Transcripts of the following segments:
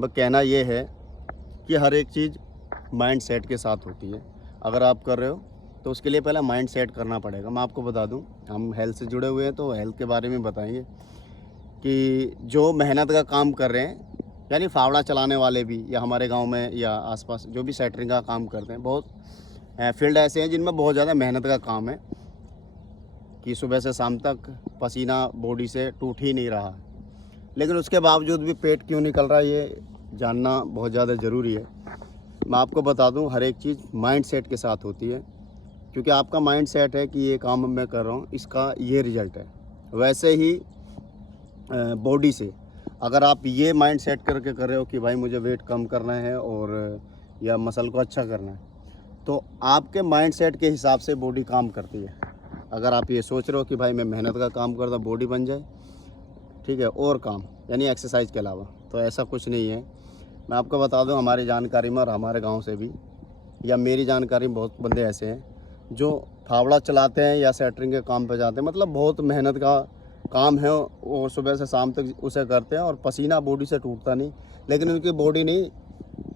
बस कहना ये है कि हर एक चीज़ माइंड सेट के साथ होती है। अगर आप कर रहे हो तो उसके लिए पहले माइंड सेट करना पड़ेगा। मैं आपको बता दूं, हम हेल्थ से जुड़े हुए हैं तो हेल्थ के बारे में बताएंगे कि जो मेहनत का काम कर रहे हैं, यानी फावड़ा चलाने वाले भी, या हमारे गांव में या आसपास जो भी सेटरिंग का काम करते हैं, बहुत फील्ड ऐसे हैं जिनमें बहुत ज़्यादा मेहनत का काम है कि सुबह से शाम तक पसीना बॉडी से टूट ही नहीं रहा। लेकिन उसके बावजूद भी पेट क्यों निकल रहा है, ये जानना बहुत ज़्यादा ज़रूरी है। मैं आपको बता दूं, हर एक चीज़ माइंड सेट के साथ होती है। क्योंकि आपका माइंड सेट है कि ये काम मैं कर रहा हूँ, इसका ये रिज़ल्ट है। वैसे ही बॉडी से अगर आप ये माइंड सेट करके कर रहे हो कि भाई मुझे वेट कम करना है और या मसल को अच्छा करना है, तो आपके माइंड सेट के हिसाब से बॉडी काम करती है। अगर आप ये सोच रहे हो कि भाई मैं मेहनत का काम करता बॉडी बन जाए, ठीक है, और काम यानी एक्सरसाइज के अलावा, तो ऐसा कुछ नहीं है। मैं आपको बता दूं, हमारी जानकारी में और हमारे गांव से भी या मेरी जानकारी में बहुत बंदे ऐसे हैं जो फावड़ा चलाते हैं या सेटरिंग के काम पे जाते हैं, मतलब बहुत मेहनत का काम है और सुबह से शाम तक उसे करते हैं और पसीना बॉडी से टूटता नहीं, लेकिन उनकी बॉडी नहीं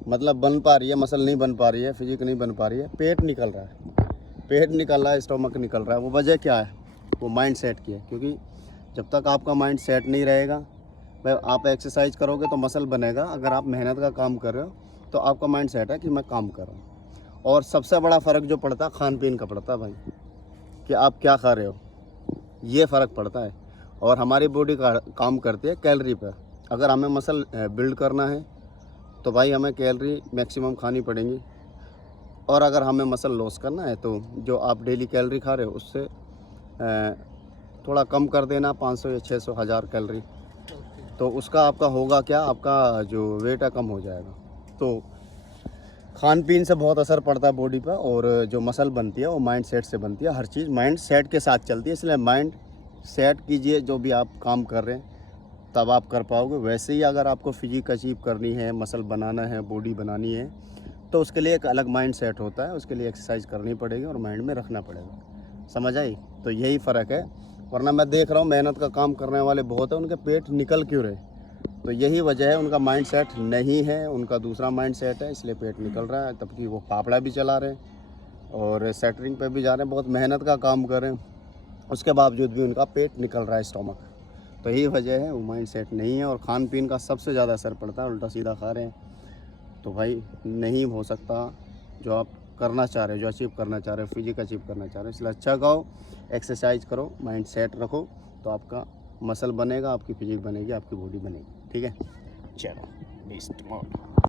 मतलब बन पा रही है, मसल नहीं बन पा रही है, फिजिक नहीं बन पा रही है, पेट निकल रहा है, पेट निकल रहा है, स्टोमक निकल रहा है। वो वजह क्या है? वो माइंड सेट की है। क्योंकि जब तक आपका माइंड सेट नहीं रहेगा, भाई आप एक्सरसाइज करोगे तो मसल बनेगा। अगर आप मेहनत का काम कर रहे हो तो आपका माइंड सेट है कि मैं काम कर रहा हूँ। और सबसे बड़ा फ़र्क जो पड़ता है खान पीन का पड़ता है भाई, कि आप क्या खा रहे हो, ये फ़र्क पड़ता है। और हमारी बॉडी का काम करती है कैलोरी पर। अगर हमें मसल बिल्ड करना है तो भाई हमें कैलोरी मैक्सिमम खानी पड़ेंगी, और अगर हमें मसल लॉस करना है तो जो आप डेली कैलोरी खा रहे हो उससे थोड़ा कम कर देना, 500 या 600 हज़ार कैलोरी, तो उसका आपका होगा क्या, आपका जो वेट है कम हो जाएगा। तो खान पीन से बहुत असर पड़ता है बॉडी पर, और जो मसल बनती है वो माइंड सेट से बनती है। हर चीज़ माइंड सेट के साथ चलती है, इसलिए माइंड सेट कीजिए जो भी आप काम कर रहे हैं, तब आप कर पाओगे। वैसे ही अगर आपको फिजिक अचीव करनी है, मसल बनाना है, बॉडी बनानी है, तो उसके लिए एक अलग माइंड सेट होता है, उसके लिए एक्सरसाइज करनी पड़ेगी और माइंड में रखना पड़ेगा। समझ आई? तो यही फ़र्क है। वरना मैं देख रहा हूँ मेहनत का काम करने वाले बहुत है, उनके पेट निकल क्यों रहे? तो यही वजह है, उनका माइंड सेट नहीं है, उनका दूसरा माइंड सेट है, इसलिए पेट निकल रहा है। तब कि वो फाफड़ा भी चला रहे हैं और सेटरिंग पे भी जा रहे हैं, बहुत मेहनत का काम कर रहे हैं, उसके बावजूद भी उनका पेट निकल रहा है, स्टोमक। तो यही वजह है, वो माइंड सेट नहीं है। और खान पीन का सबसे ज़्यादा असर पड़ता है, उल्टा सीधा खा रहे हैं तो भाई नहीं हो सकता जो आप करना चाह रहे हो, जो अचीव करना चाह रहे हो, फिजिक अचीव करना चाह रहे हो। इसलिए अच्छा खाओ, एक्सरसाइज करो, माइंड सेट रखो, तो आपका मसल बनेगा, आपकी फिजिक बनेगी, आपकी बॉडी बनेगी। ठीक है, चलो बेस्ट मोड।